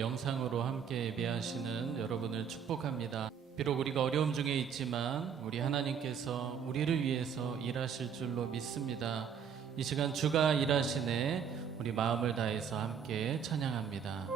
영상으로 함께 예배하시는 여러분을 축복합니다. 비록 우리가 어려움 중에 있지만 우리 하나님께서 우리를 위해서 일하실 줄로 믿습니다. 이 시간 주가 일하시네 우리 마음을 다해서 함께 찬양합니다.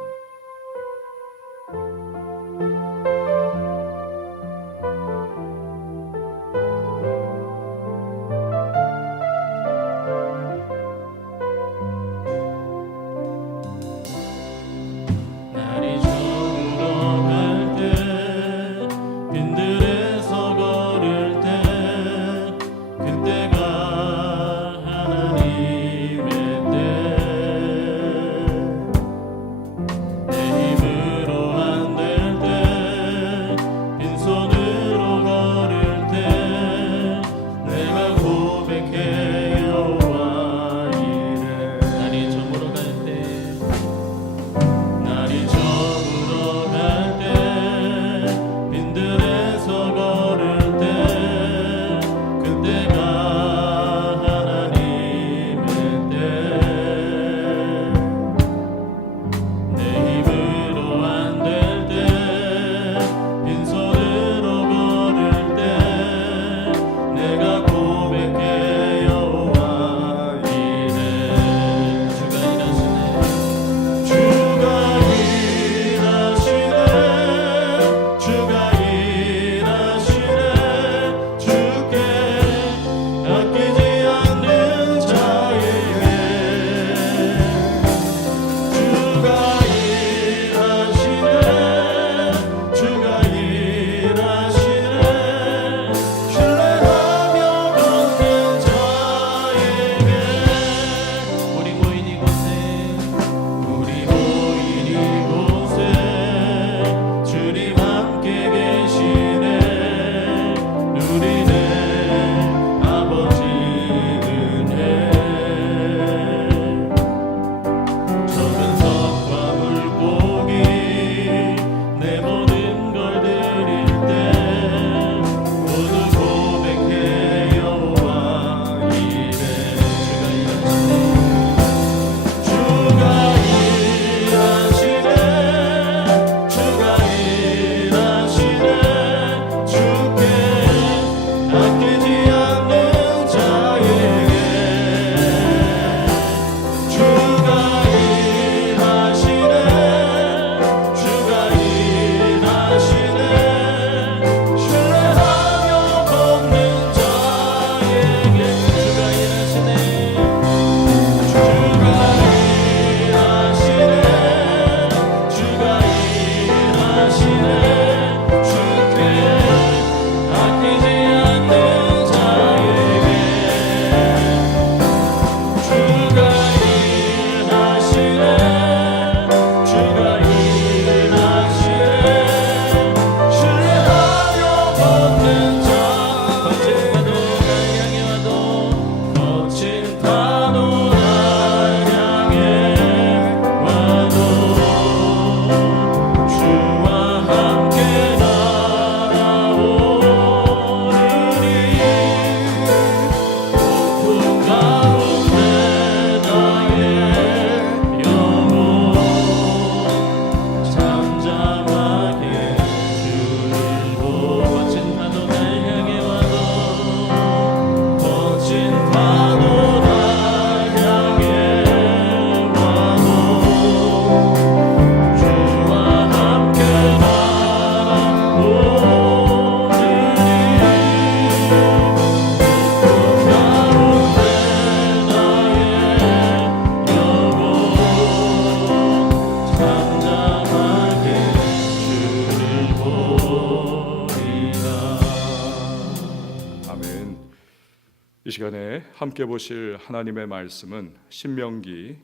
이 시간에 함께 보실 하나님의 말씀은 신명기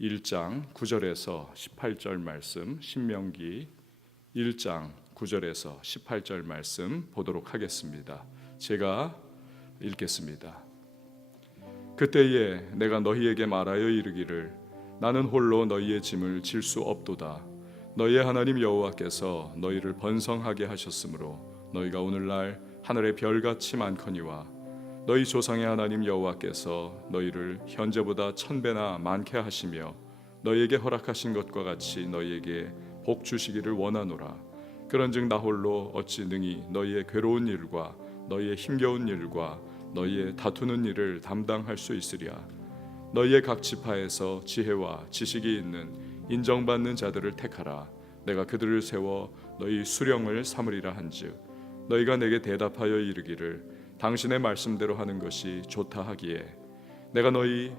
1장 9절에서 18절 말씀, 신명기 1장 9절에서 18절 말씀 보도록 하겠습니다. 제가 읽겠습니다. 그때에 내가 너희에게 말하여 이르기를 나는 홀로 너희의 짐을 질 수 없도다. 너희의 하나님 여호와께서 너희를 번성하게 하셨으므로 너희가 오늘날 하늘의 별같이 많거니와 너희 조상의 하나님 여호와께서 너희를 현재보다 1000배나 많게 하시며 너희에게 허락하신 것과 같이 너희에게 복 주시기를 원하노라. 그런즉 나 홀로 어찌 능히 너희의 괴로운 일과 너희의 힘겨운 일과 너희의 다투는 일을 담당할 수 있으랴. 너희의 각 지파에서 지혜와 지식이 있는 인정받는 자들을 택하라. 내가 그들을 세워 너희 수령을 삼으리라 한즉 너희가 내게 대답하여 이르기를 당신의 말씀대로 하는 것이 좋다 하기에 내가 너희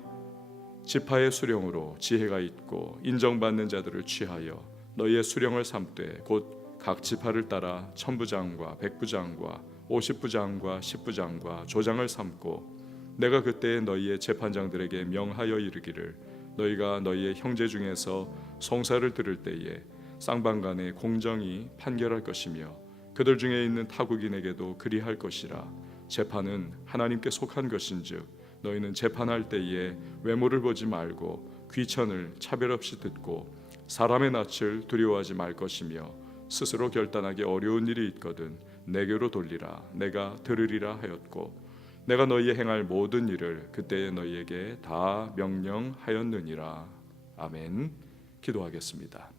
지파의 수령으로 지혜가 있고 인정받는 자들을 취하여 너희의 수령을 삼되 곧 각 지파를 따라 천부장과 백부장과 50부장과 10부장과 조장을 삼고 내가 그때 너희의 재판장들에게 명하여 이르기를 너희가 너희의 형제 중에서 송사를 들을 때에 쌍방간에 공정히 판결할 것이며 그들 중에 있는 타국인에게도 그리할 것이라. 재판은 하나님께 속한 것인즉 너희는 재판할 때에 외모를 보지 말고 귀천을 차별 없이 듣고 사람의 낯을 두려워하지 말 것이며 스스로 결단하기 어려운 일이 있거든 내게로 돌리라. 내가 들으리라 하였고 내가 너희의 행할 모든 일을 그때에 너희에게 다 명령하였느니라. 아멘. 기도하겠습니다.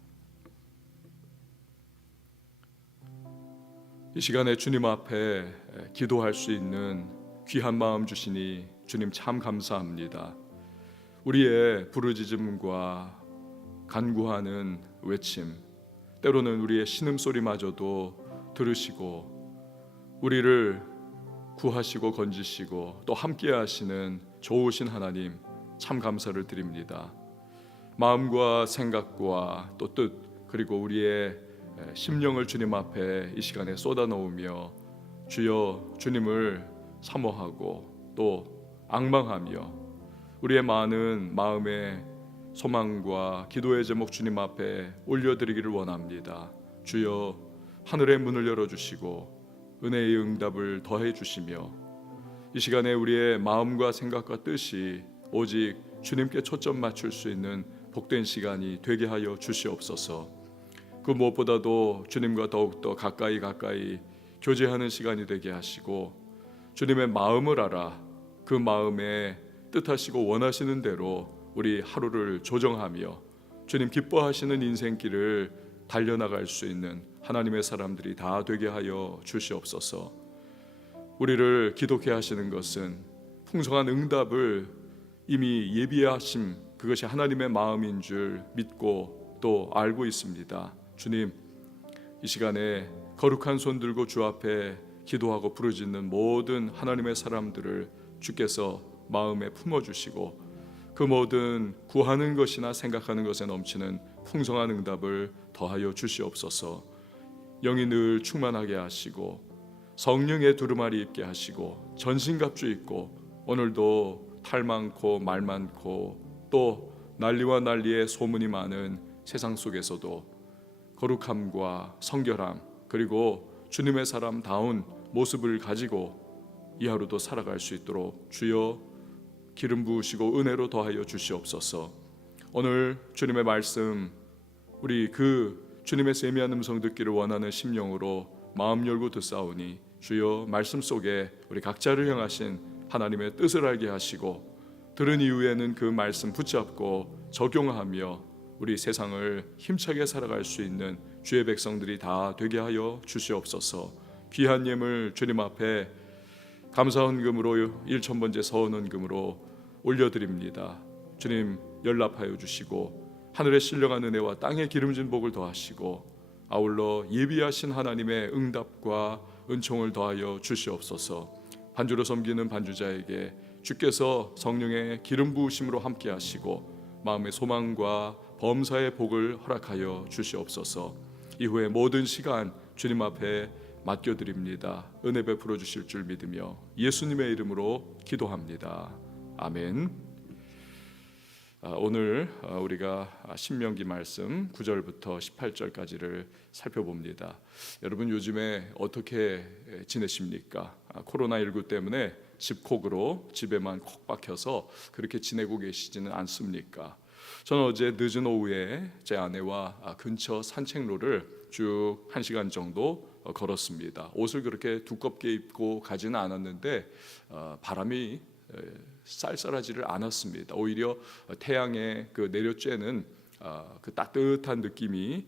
이 시간에 주님 앞에 기도할 수 있는 귀한 마음 주시니 주님 참 감사합니다. 우리의 부르짖음과 간구하는 외침, 때로는 우리의 신음소리마저도 들으시고 우리를 구하시고 건지시고 또 함께 하시는 좋으신 하나님 참 감사를 드립니다. 마음과 생각과 또 뜻 그리고 우리의 심령을 주님 앞에 이 시간에 쏟아놓으며 주여 주님을 사모하고 또 앙망하며 우리의 많은 마음의 소망과 기도의 제목 주님 앞에 올려드리기를 원합니다. 주여 하늘의 문을 열어주시고 은혜의 응답을 더해 주시며 이 시간에 우리의 마음과 생각과 뜻이 오직 주님께 초점 맞출 수 있는 복된 시간이 되게 하여 주시옵소서. 그 무엇보다도 주님과 더욱더 가까이 교제하는 시간이 되게 하시고 주님의 마음을 알아 그 마음에 뜻하시고 원하시는 대로 우리 하루를 조정하며 주님 기뻐하시는 인생길을 달려나갈 수 있는 하나님의 사람들이 다 되게 하여 주시옵소서. 우리를 기독케 하시는 것은 풍성한 응답을 이미 예비하심 그것이 하나님의 마음인 줄 믿고 또 알고 있습니다. 주님 이 시간에 거룩한 손 들고 주 앞에 기도하고 부르짖는 모든 하나님의 사람들을 주께서 마음에 품어주시고 그 모든 구하는 것이나 생각하는 것에 넘치는 풍성한 응답을 더하여 주시옵소서. 영이 늘 충만하게 하시고 성령의 두루마리 입게 하시고 전신갑주 입고 오늘도 탈 많고 말 많고 또 난리와 난리의 소문이 많은 세상 속에서도 거룩함과 성결함 그리고 주님의 사람다운 모습을 가지고 이 하루도 살아갈 수 있도록 주여 기름 부으시고 은혜로 더하여 주시옵소서. 오늘 주님의 말씀 우리 그 주님의 세미한 음성 듣기를 원하는 심령으로 마음 열고 듣사오니 주여 말씀 속에 우리 각자를 향하신 하나님의 뜻을 알게 하시고 들은 이후에는 그 말씀 붙잡고 적용하며 우리 세상을 힘차게 살아갈 수 있는 주의 백성들이 다 되게 하여 주시옵소서. 귀한 예물 주님 앞에 감사헌금으로 1,000번째 서헌금으로 올려드립니다. 주님 연락하여 주시고 하늘의 신령한 은혜와 땅의 기름진 복을 더하시고 아울러 예비하신 하나님의 응답과 은총을 더하여 주시옵소서. 반주로 섬기는 반주자에게 주께서 성령의 기름 부으심으로 함께 하시고 마음의 소망과 범사의 복을 허락하여 주시옵소서. 이후에 모든 시간 주님 앞에 맡겨드립니다. 은혜 베풀어 주실 줄 믿으며 예수님의 이름으로 기도합니다. 아멘. 오늘 우리가 신명기 말씀 9절부터 18절까지를 살펴봅니다. 여러분 요즘에 어떻게 지내십니까? 코로나19 때문에 집콕으로 집에만 콕 박혀서 그렇게 지내고 계시지는 않습니까? 저는 어제 늦은 오후에 제 아내와 근처 산책로를 쭉 1시간 정도 걸었습니다. 옷을 그렇게 두껍게 입고 가지는 않았는데 바람이 쌀쌀하지를 않았습니다. 오히려 태양의 그 내려쬐는 그 따뜻한 느낌이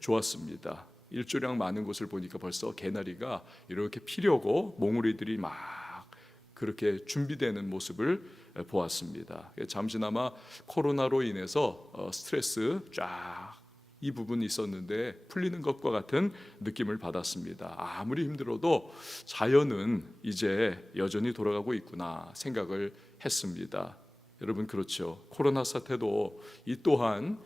좋았습니다. 일조량 많은 곳을 보니까 벌써 개나리가 이렇게 피려고 몽우리들이 막 그렇게 준비되는 모습을 보았습니다. 잠시나마 코로나로 인해서 스트레스 쫙 이 부분이 있었는데 풀리는 것과 같은 느낌을 받았습니다. 아무리 힘들어도 자연은 이제 여전히 돌아가고 있구나 생각을 했습니다. 여러분 그렇죠. 코로나 사태도 이 또한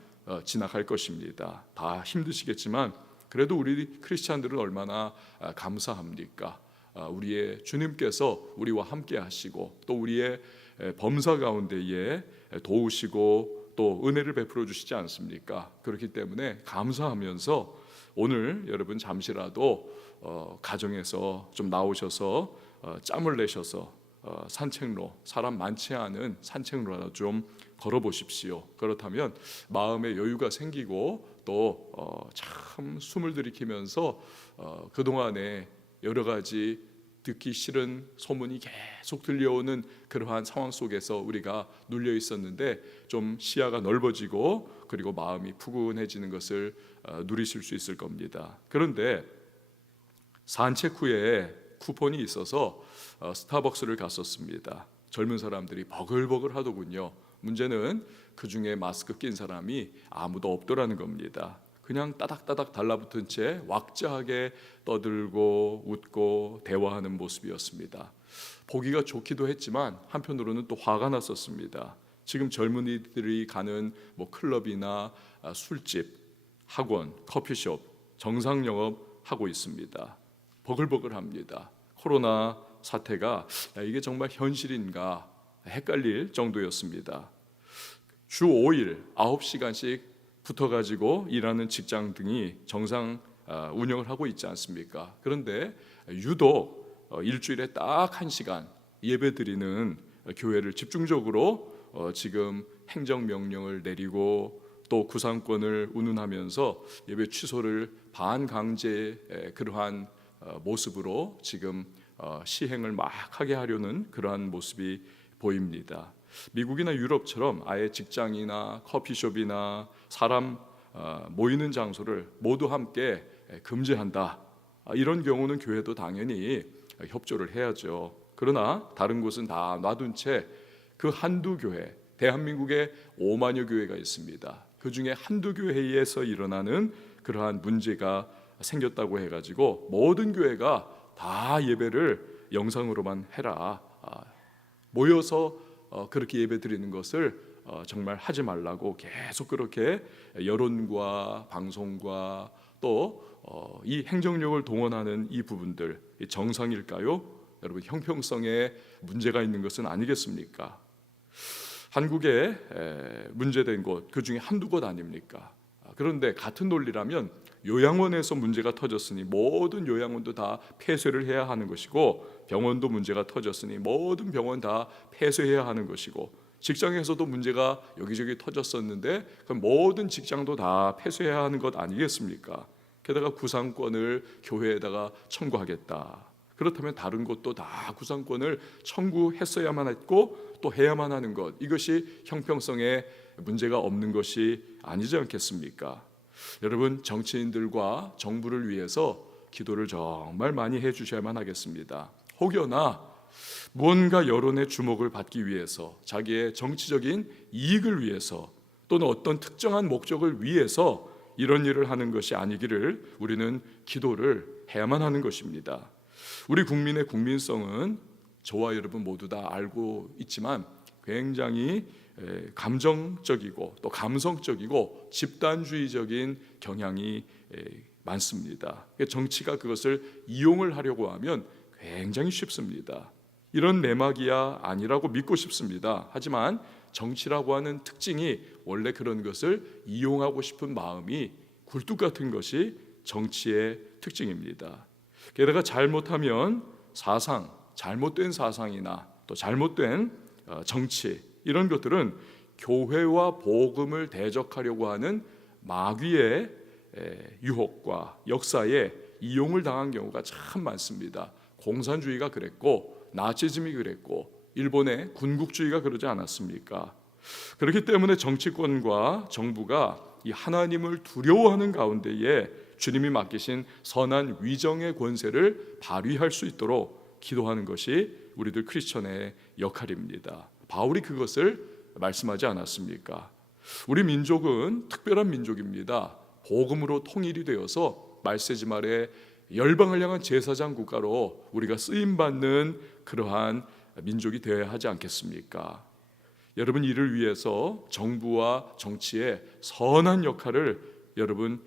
지나갈 것입니다. 다 힘드시겠지만 그래도 우리 크리스찬들은 얼마나 감사합니까? 우리의 주님께서 우리와 함께 하시고 또 우리의 범사 가운데에 도우시고 또 은혜를 베풀어 주시지 않습니까? 그렇기 때문에 감사하면서 오늘 여러분 잠시라도 가정에서 좀 나오셔서 짬을 내셔서 산책로, 사람 많지 않은 산책로라도 좀 걸어보십시오. 그렇다면 마음의 여유가 생기고 또 참 숨을 들이키면서 그동안에 여러 가지 듣기 싫은 소문이 계속 들려오는 그러한 상황 속에서 우리가 눌려 있었는데 좀 시야가 넓어지고 그리고 마음이 푸근해지는 것을 누리실 수 있을 겁니다. 그런데 산책 후에 쿠폰이 있어서 스타벅스를 갔었습니다. 젊은 사람들이 버글버글 하더군요. 문제는 그 중에 마스크 낀 사람이 아무도 없더라는 겁니다. 그냥 따닥따닥 달라붙은 채 왁자하게 떠들고 웃고 대화하는 모습이었습니다. 보기가 좋기도 했지만 한편으로는 또 화가 났었습니다. 지금 젊은이들이 가는 클럽이나 술집, 학원, 커피숍 정상 영업하고 있습니다. 버글버글합니다. 코로나 사태가 이게 정말 현실인가 헷갈릴 정도였습니다. 주 5일 9시간씩 붙어가지고 일하는 직장 등이 정상 운영을 하고 있지 않습니까? 그런데 유독 일주일에 딱 1시간 예배드리는 교회를 집중적으로 지금 행정명령을 내리고 또 구상권을 운운하면서 예배 취소를 반강제 그러한 모습으로 지금 시행을 막 하게 하려는 그러한 모습이 보입니다. 미국이나 유럽처럼 아예 직장이나 커피숍이나 사람 모이는 장소를 모두 함께 금지한다. 이런 경우는 교회도 당연히 협조를 해야죠. 그러나 다른 곳은 다 놔둔 채 그 한두 교회, 대한민국에 5만여 교회가 있습니다. 그 중에 한두 교회에서 일어나는 그러한 문제가 생겼다고 해가지고 모든 교회가 다 예배를 영상으로만 해라. 모여서 그렇게 예배 드리는 것을 정말 하지 말라고 계속 그렇게 여론과 방송과 또 이 행정력을 동원하는 이 부분들 정상일까요? 여러분 형평성에 문제가 있는 것은 아니겠습니까? 한국에 문제된 곳 그 중에 한두 곳 아닙니까? 그런데 같은 논리라면 요양원에서 문제가 터졌으니 모든 요양원도 다 폐쇄를 해야 하는 것이고 병원도 문제가 터졌으니 모든 병원 다 폐쇄해야 하는 것이고 직장에서도 문제가 여기저기 터졌었는데 그럼 모든 직장도 다 폐쇄해야 하는 것 아니겠습니까? 게다가 구상권을 교회에다가 청구하겠다. 그렇다면 다른 곳도 다 구상권을 청구했어야만 했고 또 해야만 하는 것, 이것이 형평성에 문제가 없는 것이 아니지 않겠습니까? 여러분 정치인들과 정부를 위해서 기도를 정말 많이 해주셔야만 하겠습니다. 혹여나 무언가 여론의 주목을 받기 위해서 자기의 정치적인 이익을 위해서 또는 어떤 특정한 목적을 위해서 이런 일을 하는 것이 아니기를 우리는 기도를 해야만 하는 것입니다. 우리 국민의 국민성은 저와 여러분 모두 다 알고 있지만 굉장히 감정적이고 또 감성적이고 집단주의적인 경향이 많습니다. 정치가 그것을 이용을 하려고 하면 굉장히 쉽습니다. 이런 내막이야 아니라고 믿고 싶습니다. 하지만 정치라고 하는 특징이 원래 그런 것을 이용하고 싶은 마음이 굴뚝 같은 것이 정치의 특징입니다. 게다가 잘못하면 사상, 잘못된 사상이나 또 잘못된 정치 이런 것들은 교회와 복음을 대적하려고 하는 마귀의 유혹과 역사에 이용을 당한 경우가 참 많습니다. 공산주의가 그랬고 나치즘이 그랬고 일본의 군국주의가 그러지 않았습니까? 그렇기 때문에 정치권과 정부가 이 하나님을 두려워하는 가운데에 주님이 맡기신 선한 위정의 권세를 발휘할 수 있도록 기도하는 것이 우리들 크리스천의 역할입니다. 바울이 그것을 말씀하지 않았습니까? 우리 민족은 특별한 민족입니다. 복음으로 통일이 되어서 말세지 말에 열방을 향한 제사장 국가로 우리가 쓰임받는 그러한 민족이 되어야 하지 않겠습니까? 여러분, 이를 위해서 정부와 정치의 선한 역할을 여러분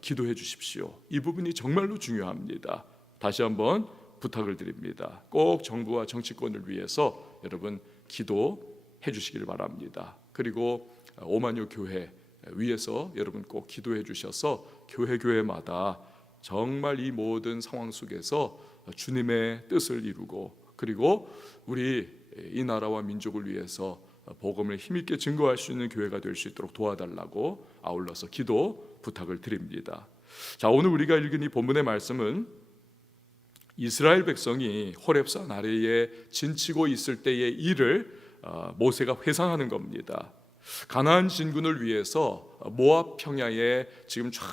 기도해 주십시오. 이 부분이 정말로 중요합니다. 다시 한번 부탁을 드립니다. 꼭 정부와 정치권을 위해서 여러분 기도해 주시길 바랍니다. 그리고 오만요 교회 위해서 여러분 꼭 기도해 주셔서 교회마다 정말 이 모든 상황 속에서 주님의 뜻을 이루고 그리고 우리 이 나라와 민족을 위해서 복음을 힘있게 증거할 수 있는 교회가 될 수 있도록 도와달라고 아울러서 기도 부탁을 드립니다. 자, 오늘 우리가 읽은 이 본문의 말씀은 이스라엘 백성이 호렙산 아래에 진치고 있을 때의 일을 모세가 회상하는 겁니다. 가나안 진군을 위해서 모압 평야에 지금 쫙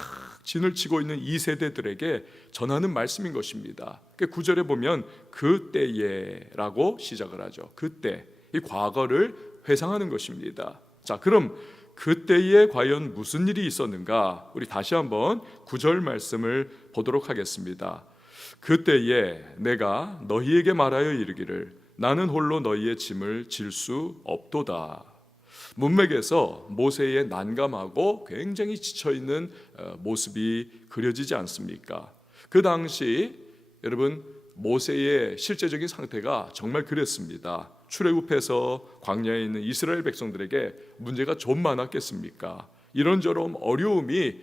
진을 치고 있는 이 세대들에게 전하는 말씀인 것입니다. 9절에 보면 그때에라고 시작을 하죠. 그때, 이 과거를 회상하는 것입니다. 자, 그럼 그때에 과연 무슨 일이 있었는가? 우리 다시 한번 9절 말씀을 보도록 하겠습니다. 그때에 내가 너희에게 말하여 이르기를 나는 홀로 너희의 짐을 질 수 없도다. 문맥에서 모세의 난감하고 굉장히 지쳐있는 모습이 그려지지 않습니까? 그 당시 여러분 모세의 실제적인 상태가 정말 그랬습니다. 출애굽해서 광야에 있는 이스라엘 백성들에게 문제가 좀 많았겠습니까? 이런저런 어려움이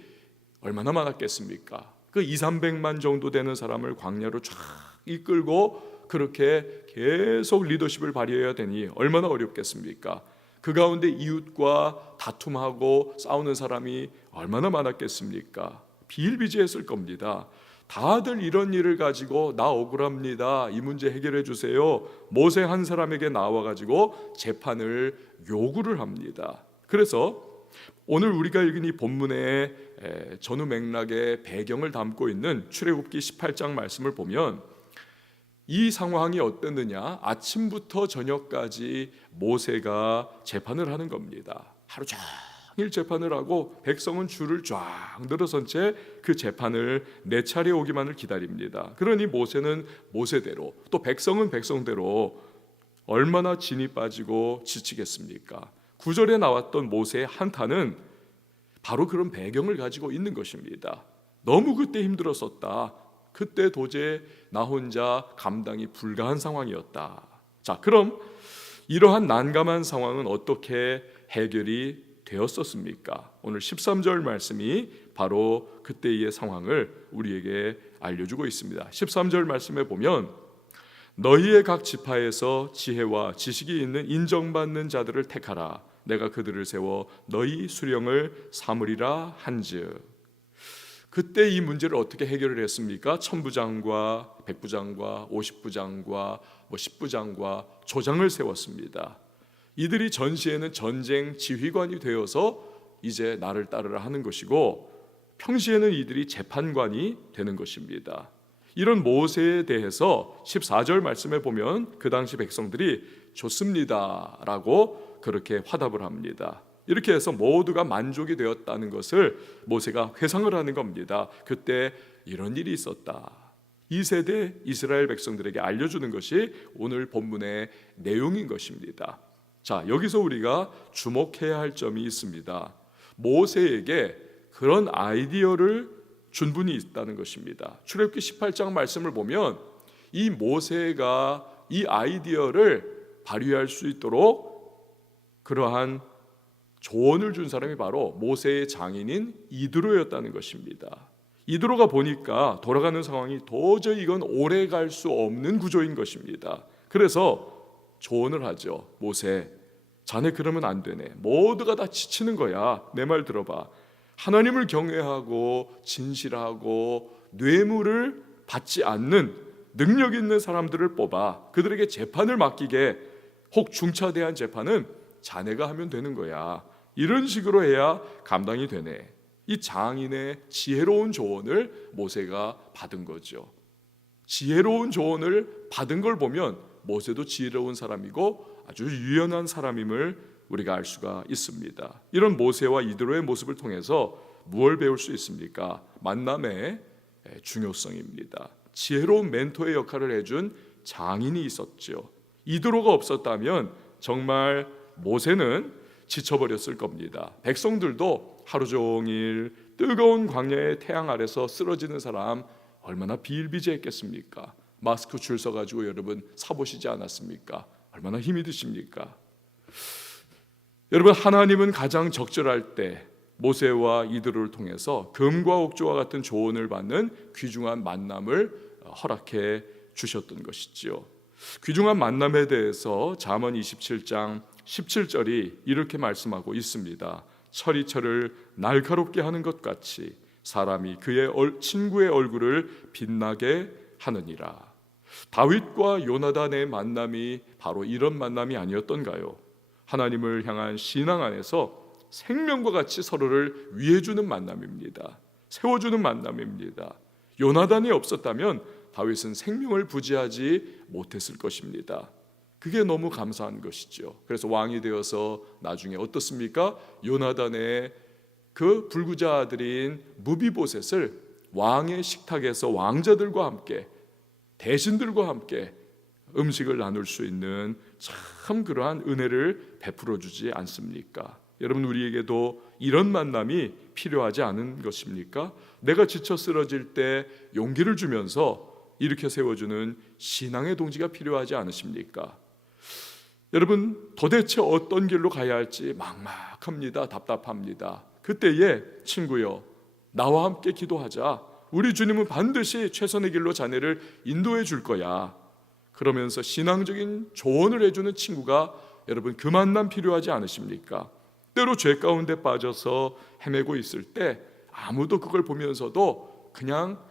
얼마나 많았겠습니까? 그 200~300만 정도 되는 사람을 광야로 쫙 이끌고 그렇게 계속 리더십을 발휘해야 되니 얼마나 어렵겠습니까? 그 가운데 이웃과 다툼하고 싸우는 사람이 얼마나 많았겠습니까? 비일비재했을 겁니다. 다들 이런 일을 가지고 나 억울합니다, 이 문제 해결해 주세요, 모세 한 사람에게 나와가지고 재판을 요구를 합니다. 그래서 오늘 우리가 읽은 이 본문의 전후 맥락의 배경을 담고 있는 출애굽기 18장 말씀을 보면 이 상황이 어땠느냐? 아침부터 저녁까지 모세가 재판을 하는 겁니다. 하루 종일 재판을 하고 백성은 줄을 쫙 늘어선 채 그 재판을 내 차례 오기만을 기다립니다. 그러니 모세는 모세대로 또 백성은 백성대로 얼마나 진이 빠지고 지치겠습니까? 9절에 나왔던 모세의 한탄은 바로 그런 배경을 가지고 있는 것입니다. 너무 그때 힘들었었다. 그때 도저히 나 혼자 감당이 불가한 상황이었다. 자, 그럼 이러한 난감한 상황은 어떻게 해결이 되었었습니까? 오늘 13절 말씀이 바로 그때의 상황을 우리에게 알려주고 있습니다. 13절 말씀에 보면 너희의 각 지파에서 지혜와 지식이 있는 인정받는 자들을 택하라. 내가 그들을 세워 너희 수령을 삼으리라 한즉. 그때 이 문제를 어떻게 해결을 했습니까? 천부장과 백부장과 50부장과 10부장과 조장을 세웠습니다. 이들이 전시에는 전쟁 지휘관이 되어서 이제 나를 따르라 하는 것이고 평시에는 이들이 재판관이 되는 것입니다. 이런 모세에 대해서 14절 말씀에 보면 그 당시 백성들이 좋습니다 라고 그렇게 화답을 합니다. 이렇게 해서 모두가 만족이 되었다는 것을 모세가 회상을 하는 겁니다. 그때 이런 일이 있었다. 이 세대 이스라엘 백성들에게 알려주는 것이 오늘 본문의 내용인 것입니다. 자, 여기서 우리가 주목해야 할 점이 있습니다. 모세에게 그런 아이디어를 준 분이 있다는 것입니다. 출애굽기 18장 말씀을 보면 이 모세가 이 아이디어를 발휘할 수 있도록 그러한 조언을 준 사람이 바로 모세의 장인인 이드로였다는 것입니다. 이드로가 보니까 돌아가는 상황이 도저히 이건 오래 갈 수 없는 구조인 것입니다. 그래서 조언을 하죠. 모세, 자네 그러면 안 되네. 모두가 다 지치는 거야. 내 말 들어봐. 하나님을 경외하고 진실하고 뇌물을 받지 않는 능력 있는 사람들을 뽑아 그들에게 재판을 맡기게 혹 중차대한 재판은 자네가 하면 되는 거야. 이런 식으로 해야 감당이 되네. 이 장인의 지혜로운 조언을 모세가 받은 거죠. 지혜로운 조언을 받은 걸 보면 모세도 지혜로운 사람이고 아주 유연한 사람임을 우리가 알 수가 있습니다. 이런 모세와 이드로의 모습을 통해서 무엇을 배울 수 있습니까? 만남의 중요성입니다. 지혜로운 멘토의 역할을 해준 장인이 있었죠. 이드로가 없었다면 정말 모세는 지쳐버렸을 겁니다. 백성들도 하루 종일 뜨거운 광야의 태양 아래서 쓰러지는 사람 얼마나 비일비재했겠습니까? 마스크 줄 서가지고 여러분 사보시지 않았습니까? 얼마나 힘이 드십니까? 여러분, 하나님은 가장 적절할 때 모세와 이드로를 통해서 금과 옥조와 같은 조언을 받는 귀중한 만남을 허락해 주셨던 것이지요. 귀중한 만남에 대해서 잠언 27장 17절이 이렇게 말씀하고 있습니다. 철이 날카롭게 하는 것 같이 사람이 그의 친구의 얼굴을 빛나게 하느니라. 다윗과 요나단의 만남이 바로 이런 만남이 아니었던가요? 하나님을 향한 신앙 안에서 생명과 같이 서로를 위해주는 만남입니다. 세워주는 만남입니다. 요나단이 없었다면 다윗은 생명을 부지하지 못했을 것입니다. 그게 너무 감사한 것이죠. 그래서 왕이 되어서 나중에 어떻습니까? 요나단의 그 불구자 아들인 무비보셋을 왕의 식탁에서 왕자들과 함께 대신들과 함께 음식을 나눌 수 있는 참 그러한 은혜를 베풀어 주지 않습니까? 여러분, 우리에게도 이런 만남이 필요하지 않은 것입니까? 내가 지쳐 쓰러질 때 용기를 주면서 일으켜 세워주는 신앙의 동지가 필요하지 않으십니까? 여러분, 도대체 어떤 길로 가야 할지 막막합니다. 답답합니다. 그때에 친구여, 나와 함께 기도하자. 우리 주님은 반드시 최선의 길로 자네를 인도해 줄 거야. 그러면서 신앙적인 조언을 해주는 친구가 여러분, 그 만남 필요하지 않으십니까? 때로 죄 가운데 빠져서 헤매고 있을 때 아무도 그걸 보면서도 그냥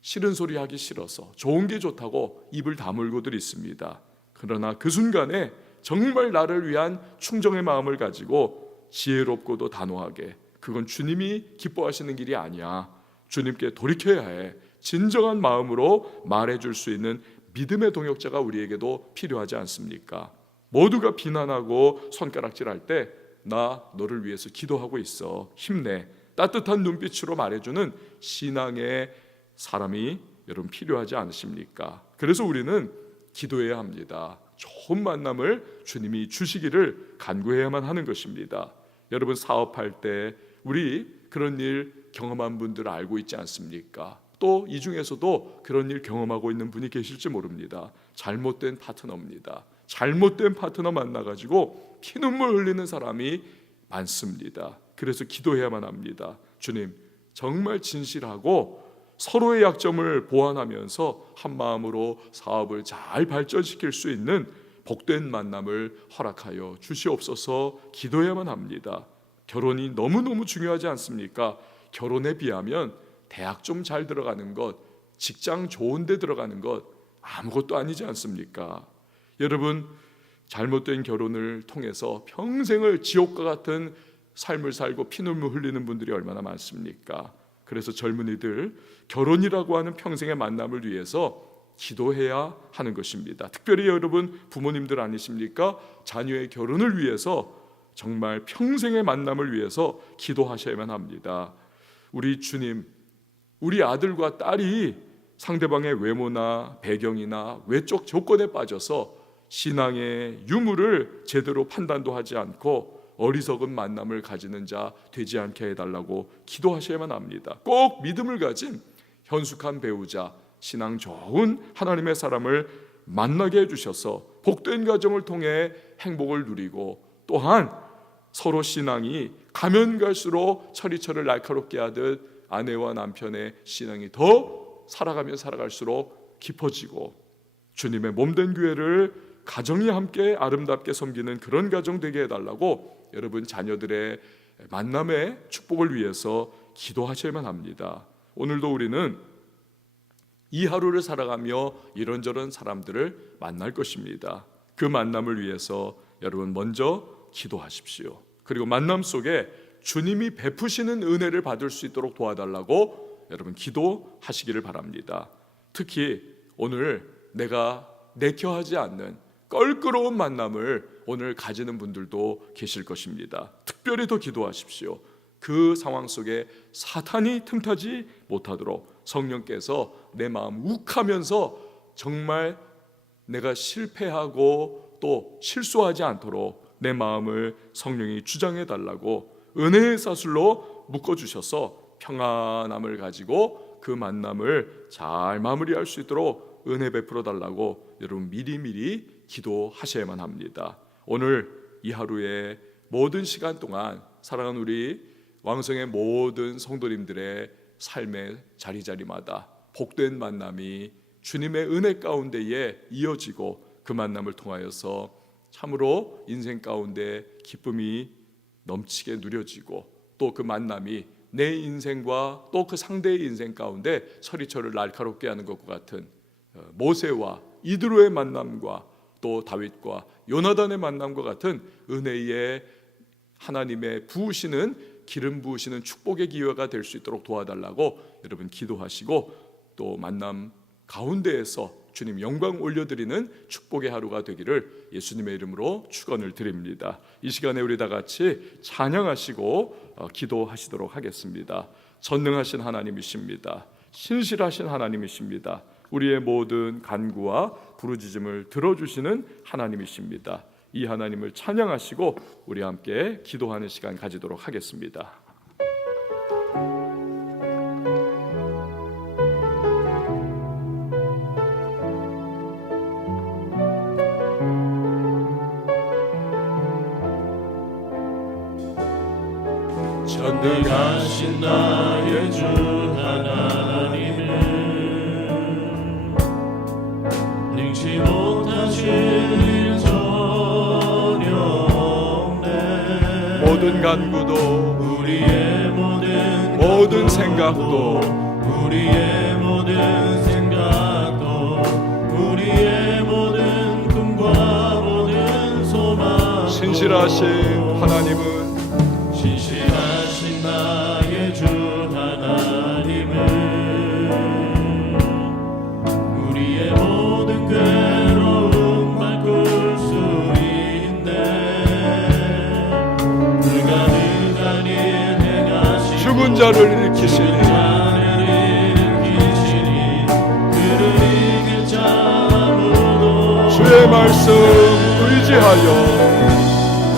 싫은 소리 하기 싫어서 좋은 게 좋다고 입을 다물고들 있습니다. 그러나 그 순간에 정말 나를 위한 충정의 마음을 가지고 지혜롭고도 단호하게, 그건 주님이 기뻐하시는 길이 아니야, 주님께 돌이켜야 해, 진정한 마음으로 말해줄 수 있는 믿음의 동역자가 우리에게도 필요하지 않습니까? 모두가 비난하고 손가락질할 때 나 너를 위해서 기도하고 있어, 힘내, 따뜻한 눈빛으로 말해주는 신앙의 사람이 여러분 필요하지 않으십니까? 그래서 우리는 기도해야 합니다. 좋은 만남을 주님이 주시기를 간구해야만 하는 것입니다. 여러분, 사업할 때 우리 그런 일 경험한 분들 알고 있지 않습니까? 또 이 중에서도 그런 일 경험하고 있는 분이 계실지 모릅니다. 잘못된 파트너입니다. 잘못된 파트너 만나가지고 피눈물 흘리는 사람이 많습니다. 그래서 기도해야만 합니다. 주님, 정말 진실하고 서로의 약점을 보완하면서 한 마음으로 사업을 잘 발전시킬 수 있는 복된 만남을 허락하여 주시옵소서. 기도해야만 합니다. 결혼이 너무너무 중요하지 않습니까? 결혼에 비하면 대학 좀 잘 들어가는 것, 직장 좋은 데 들어가는 것 아무것도 아니지 않습니까? 여러분, 잘못된 결혼을 통해서 평생을 지옥과 같은 삶을 살고 피눈물 흘리는 분들이 얼마나 많습니까? 그래서 젊은이들, 결혼이라고 하는 평생의 만남을 위해서 기도해야 하는 것입니다. 특별히 여러분 부모님들 아니십니까? 자녀의 결혼을 위해서 정말 평생의 만남을 위해서 기도하셔야만 합니다. 우리 주님, 우리 아들과 딸이 상대방의 외모나 배경이나 외적 조건에 빠져서 신앙의 유무를 제대로 판단도 하지 않고 어리석은 만남을 가지는 자 되지 않게 해달라고 기도하셔야만 합니다. 꼭 믿음을 가진 현숙한 배우자, 신앙 좋은 하나님의 사람을 만나게 해주셔서 복된 가정을 통해 행복을 누리고, 또한 서로 신앙이 가면 갈수록 철이철을 날카롭게 하듯 아내와 남편의 신앙이 더 살아가면 살아갈수록 깊어지고, 주님의 몸된 교회를 가정이 함께 아름답게 섬기는 그런 가정 되게 해달라고 여러분 자녀들의 만남의 축복을 위해서 기도하셔야만 합니다. 오늘도 우리는 이 하루를 살아가며 이런저런 사람들을 만날 것입니다. 그 만남을 위해서 여러분 먼저 기도하십시오. 그리고 만남 속에 주님이 베푸시는 은혜를 받을 수 있도록 도와달라고 여러분 기도하시기를 바랍니다. 특히 오늘 내가 내켜하지 않는 껄끄러운 만남을 오늘 가지는 분들도 계실 것입니다. 특별히 더 기도하십시오. 그 상황 속에 사탄이 틈타지 못하도록 성령께서 내 마음 욱하면서 정말 내가 실패하고 또 실수하지 않도록 내 마음을 성령이 주장해 달라고 은혜의 사슬로 묶어주셔서 평안함을 가지고 그 만남을 잘 마무리할 수 있도록 은혜 베풀어 달라고 여러분 미리미리 기도하셔야만 합니다. 오늘 이 하루의 모든 시간 동안 사랑하는 우리 왕성의 모든 성도님들의 삶의 자리자리마다 복된 만남이 주님의 은혜 가운데에 이어지고 그 만남을 통하여서 참으로 인생 가운데 기쁨이 넘치게 누려지고 또 그 만남이 내 인생과 또 그 상대의 인생 가운데 서리처를 날카롭게 하는 것과 같은 모세와 이드로의 만남과 또 다윗과 요나단의 만남과 같은 은혜의 하나님의 부으시는 기름 부으시는 축복의 기회가 될 수 있도록 도와달라고 여러분 기도하시고 또 만남 가운데에서 주님 영광 올려드리는 축복의 하루가 되기를 예수님의 이름으로 축원을 드립니다. 이 시간에 우리 다 같이 찬양하시고 기도하시도록 하겠습니다. 전능하신 하나님이십니다. 신실하신 하나님이십니다. 우리의 모든 간구와 부르짖음을 들어주시는 하나님이십니다. 이 하나님을 찬양하시고 우리 함께 기도하는 시간 가지도록 하겠습니다. 전능하신 나의 주 하나님은 능치 못하실 일 전혀 없네. 모든 간구도 우리의 모든 생각도 우리의 모든 생각도 우리의 모든 꿈과 모든 소망 신실하신 하나님은 신실하신 나의 주 하나님은 우리의 모든 괴로움 바꿀 수 있네. 불가능한 일 행하시고 죽은 자를 일으키시니 그를 이길 자 아무도 주의 말씀 의지하여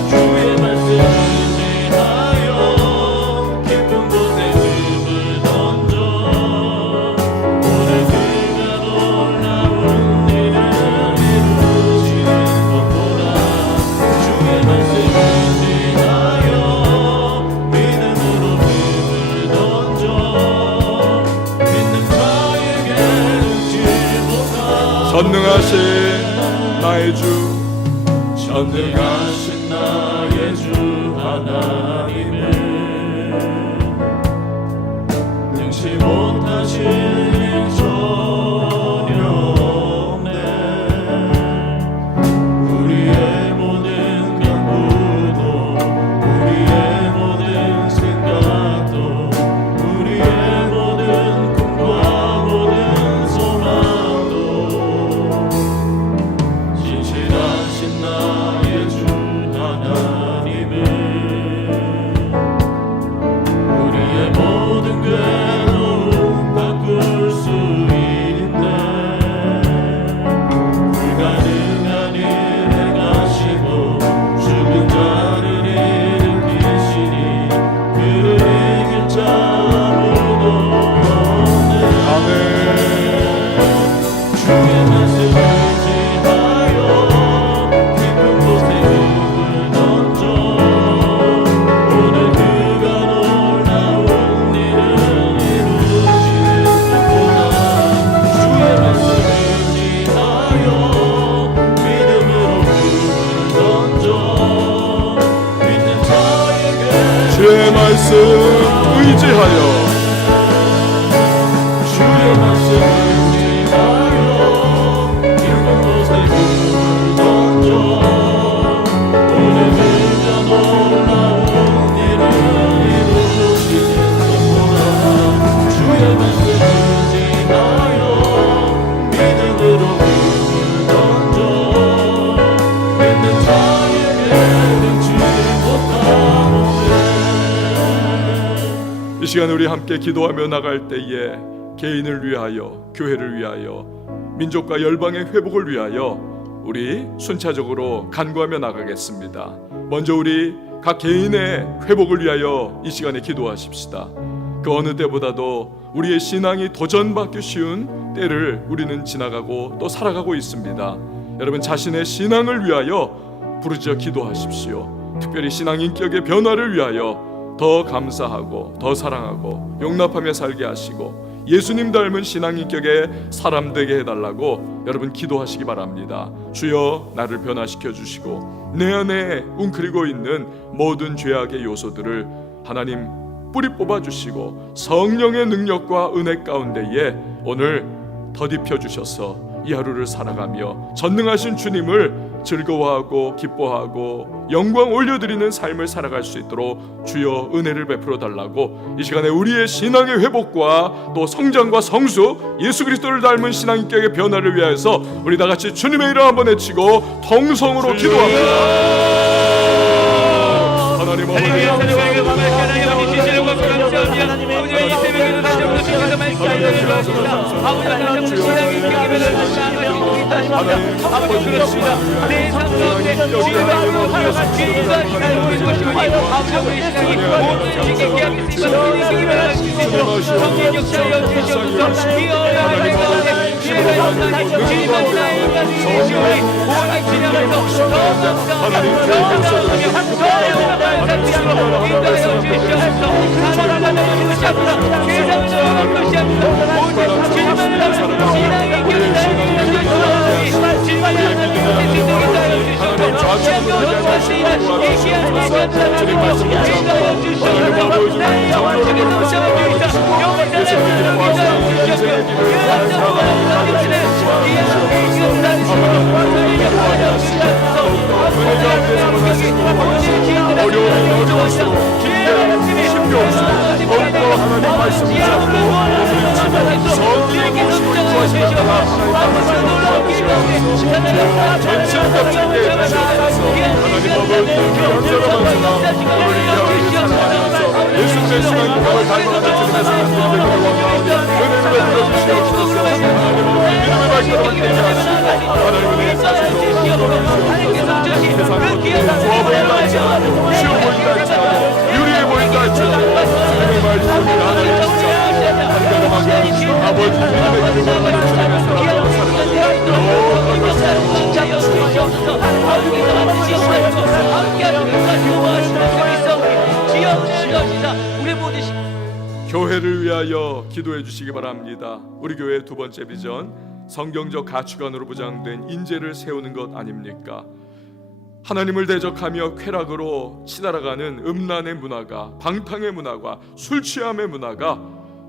주의 말씀 의지하여 깊은 곳에 듭을 던져 오늘 그가 놀라운 일을 이루시는 것 보라. 주의 말씀 의지하여 믿음으로 듭을 던져 믿는 자에게 능치 못한 전능하신 나의 주 전능하신 나의 주 하나님은 능치 못하실 일 전혀 없네. 우리의 모든 간구도 우리의 모든 생각도 우리의 모든 꿈과 모든 소망도 신실하신 나의 주 하나님은 우리의 모든 괴로움 바꿀 수 있네. 불가능한 일 행하시고 죽은 자를 일으키시니 그를 이길 자 아무도 없네. 아멘. 주의 말씀 의지하여 깊은 곳에 듭을 던져 오늘 그가 놀라운 일을 이루시는 것보다 주의 말씀 의지하여 믿음으로 듭을 던져 믿는 자에게 주의 말씀 의지하여 주의 말씀 의지하여 깊은 곳에 듭을 던져 이 시간 우리 함께 기도하며 나갈 때에 개인을 위하여, 교회를 위하여, 민족과 열방의 회복을 위하여 우리 순차적으로 간구하며 나가겠습니다. 먼저 우리 각 개인의 회복을 위하여 이 시간에 기도하십시다. 그 어느 때보다도 우리의 신앙이 도전받기 쉬운 때를 우리는 지나가고 또 살아가고 있습니다. 여러분 자신의 신앙을 위하여 부르짖어 기도하십시오. 특별히 신앙 인격의 변화를 위하여 더 감사하고 더 사랑하고 용납하며 살게 하시고 예수님 닮은 신앙 인격의 사람 되게 해달라고 여러분 기도하시기 바랍니다. 주여 나를 변화시켜 주시고 내 안에 웅크리고 있는 모든 죄악의 요소들을 하나님 뿌리 뽑아주시고 성령의 능력과 은혜 가운데에 오늘 더딥혀 주셔서 이 하루를 살아가며 전능하신 주님을 즐거워하고 기뻐하고 영광 올려드리는 삶을 살아갈 수 있도록 주여 은혜를 베풀어 달라고 이 시간에 우리의 신앙의 회복과 또 성장과 성수, 예수 그리스도를 닮은 신앙 인격의 변화를 위하여서 우리 다같이 주님의 이름 한번 외치고 통성으로 기도합니다. 하나님 교회를 위하여 기도해 주시기 바랍니다. 우리 교회의 두 번째 비전, 성경적 가치관으로 보장된 인재를 세우는 것 아닙니까? 하나님을 대적하며 쾌락으로 치달아가는 음란의 문화가, 방탕의 문화가, 술 취함의 문화가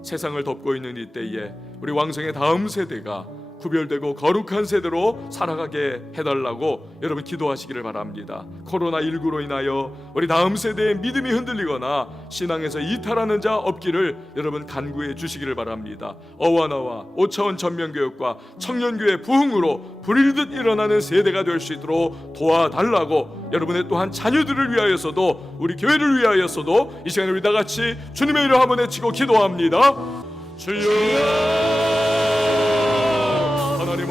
세상을 덮고 있는 이때에 우리 왕성의 다음 세대가 구별되고 거룩한 세대로 살아가게 해달라고 여러분 기도하시기를 바랍니다. 코로나19로 인하여 우리 다음 세대의 믿음이 흔들리거나 신앙에서 이탈하는 자 없기를 여러분 간구해 주시기를 바랍니다. 어와나와 5차원 전면교육과 청년교회 부흥으로 불일듯 일어나는 세대가 될 수 있도록 도와달라고 여러분의 또한 자녀들을 위하여서도 우리 교회를 위하여서도 이 시간에 우리 다같이 주님의 이름 한번 외치고 기도합니다. 주여 하나님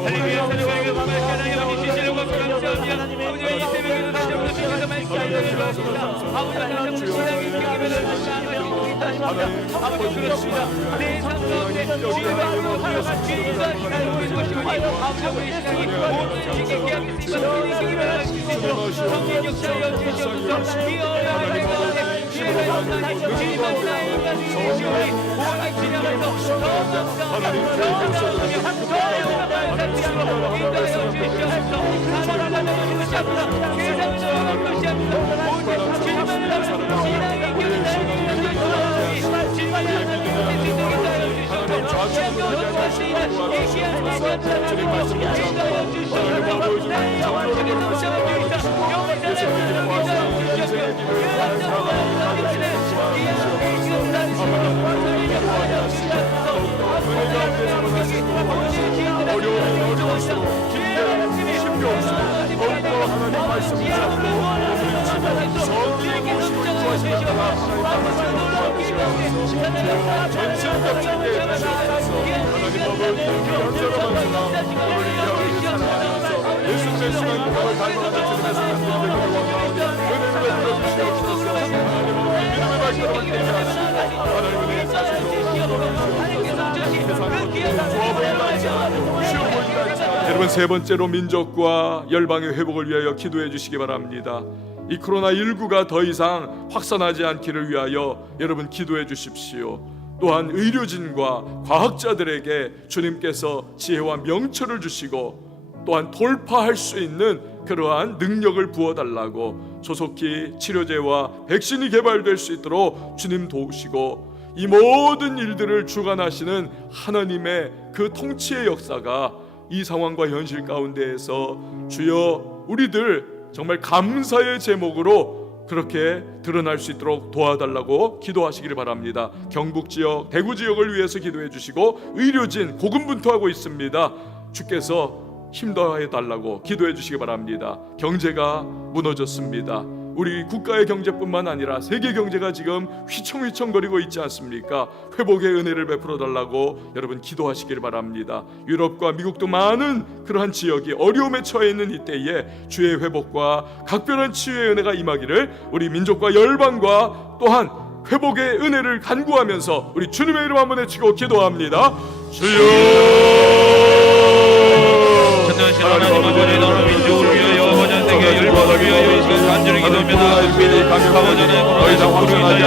전신갑주게 해주시옵소서. 하나님 아버지 연세로 만나서 우리 위하여 살아가면서 예수 그리스도의 영광을 닮아가는 주님의 성령님을 원하오니 은혜를 베풀어 주시옵소서. 하나님 아버지 믿음의 발걸음을 되게 하시고 하나님의 은혜의 사실로 여러분, 세 번째로 민족과 열방의 회복을 위하여 기도해 주시기 바랍니다. 이 코로나19가 더 이상 확산하지 않기를 위하여 여러분 기도해 주십시오. 또한 의료진과 과학자들에게 주님께서 지혜와 명철을 주시고 또한 돌파할 수 있는 그러한 능력을 부어달라고, 조속히 치료제와 백신이 개발될 수 있도록 주님 도우시고, 이 모든 일들을 주관하시는 하나님의 그 통치의 역사가 이 상황과 현실 가운데에서 주여 우리들 정말 감사의 제목으로 그렇게 드러날 수 있도록 도와달라고 기도하시기를 바랍니다. 경북 지역, 대구 지역을 위해서 기도해 주시고, 의료진 고군분투하고 있습니다. 주께서 힘더해 달라고 기도해 주시기 바랍니다. 경제가 무너졌습니다. 우리 국가의 경제뿐만 아니라 세계 경제가 지금 휘청휘청거리고 있지 않습니까? 회복의 은혜를 베풀어 달라고 여러분 기도하시길 바랍니다. 유럽과 미국도 많은 그러한 지역이 어려움에 처해 있는 이때에 주의 회복과 각별한 치유의 은혜가 임하기를 우리 민족과 열방과 또한 회복의 은혜를 간구하면서 우리 주님의 이름 한번 외치고 기도합니다. 주여, 하나님 아버지, 너는 민족을 위하여 아버지 세계 열방을 위하여 이 시간 간절히 기도합니다. 아버지는 코로나19로 인하여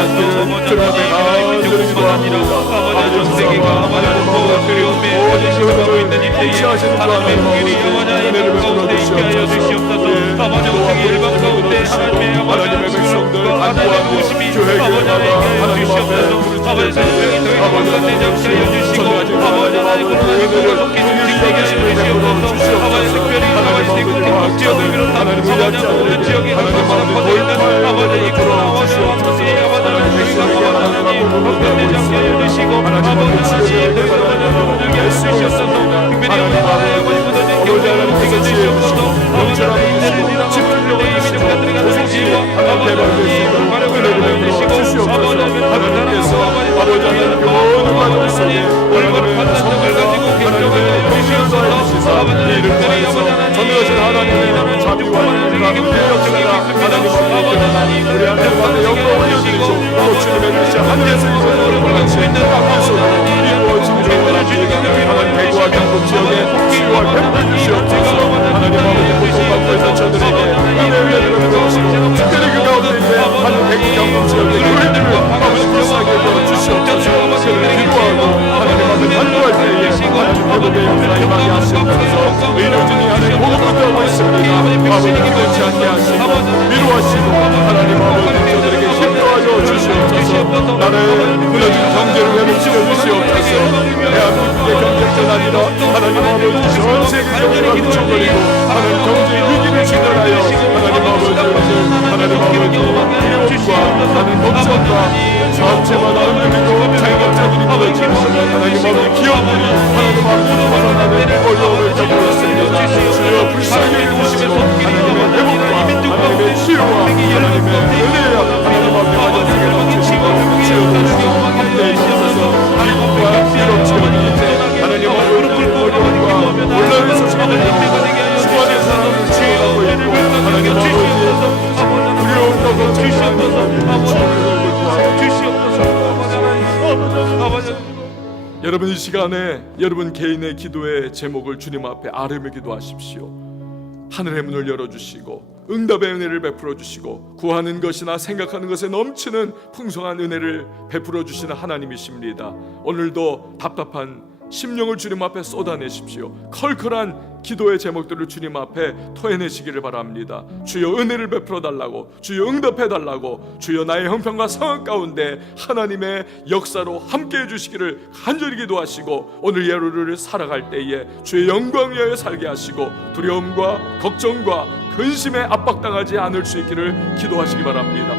아버지 민족뿐만 아니라 아버지 전 세계가 아버지 공포와 두려움에 시험하고 있는 이때에 하나님의 통일이 아버지 일방 가운데 있게 하여 주시옵소서. 아버지 세계 일방 가운데 하나님의 아버지 수고과 하나님의 오심이 아버지 주시옵소서. 아버지 세상이 더 이상 확산되지 않게 하여 주시고, 아버지 하나님 코로나19가 속히 중징되게 하여 주시옵소서. 아버지 특별히 아버지 대구 경북 지역을 비롯한 아버지 모든 지역에 한번만 퍼져 있는 아버지 이 코로나 왕국이 아버지 저희가 아버지 확산되지 않게 하여 주시고, 아버지 하나님 더 이상 하나님을 하여 주시옵소서. 특별히 아버지 무너진 경제를 지켜 주시옵소서. 아버지 이들이나 집중력을 민족자들이 갖는 지혜와 아버지 이 발음을 알려주시고, 아버지 하나님께서 아버지 하나님 그 모든 과정 속에 올바른 판단력을 가지고 결정을 해주시옵소서. 아버지 이들이 아버지 하나님 하나님의 자비와 인내가 능력자가 하나님 앞에 우리 하나님의 영광을 올려드리고 또 주님의 뜻이 하늘에서 이루어지는 같이 땅 속으로 이루어지기를 원합니다. 하나님 대구와 경북 지역에 치유와 회복을 주시옵소서. 하나님 아버지 고통받고 있는 저들에게 은혜를 베풀어주시고, 특별히 그 가운데 있는 하나님 대구 경북 지역의 교회들을 아버지 불쌍하게 도와주시옵소서. 그를 기도하고 하나님 앞에 간구할 때에 하나님 회복의 역사에 임하게 하시옵소서. 의료진이 하나님 보고받고 있습니다. 아버지 기도치 않게 하시고 위로하시고 하나님 아버지 저들에게 힘도하여 주시옵소서. 나라의 무너진 경제를 회복시켜 주시옵소서. 대한민국의 경제뿐 아니라 하나님 아버지 전 세계 경제가 휘청거리고 하나님 경제 위기를 진단하여 하나님 아버지 하나님 아버지 두려움과 하나님 걱정과 전체마다 흔들리고 자영업자들이 무너지고 하나님 아버지 기업들이 하나님 아버지 하나님 어려움을 겪고 있습니다. 주여 불쌍히 해주시고 하나님의 회복과 하나님의 치유와 하나님의 은혜와 하나님 앞에 가정세계 넘치시고 치유되시고 함께해 주셔서 미국과 유럽 지역이 이제 하나님 앞에 어려움과 온라인에서 참여하고 수많은 사람을 치유하고 있고 하나님 아버지 두려움과 걱정과 여러분, 이 시간에 여러분 개인의 기도의 제목을 주님 앞에 아뢰며 기도하십시오. 하늘의 문을 열어주시고 응답의 은혜를 베풀어 주시고 구하는 것이나 생각하는 것에 넘치는 풍성한 은혜를 베풀어 주시는 하나님이십니다. 오늘도 답답한 심령을 주님 앞에 쏟아내십시오. 컬컬한 기도의 제목들을 주님 앞에 토해내시기를 바랍니다. 주여 은혜를 베풀어 달라고, 주여 응답해 달라고, 주여 나의 형편과 상황 가운데 하나님의 역사로 함께해 주시기를 간절히 기도하시고, 오늘 하루를 살아갈 때에 주의 영광 위하여 살게 하시고 두려움과 걱정과 근심에 압박당하지 않을 수 있기를 기도하시기 바랍니다.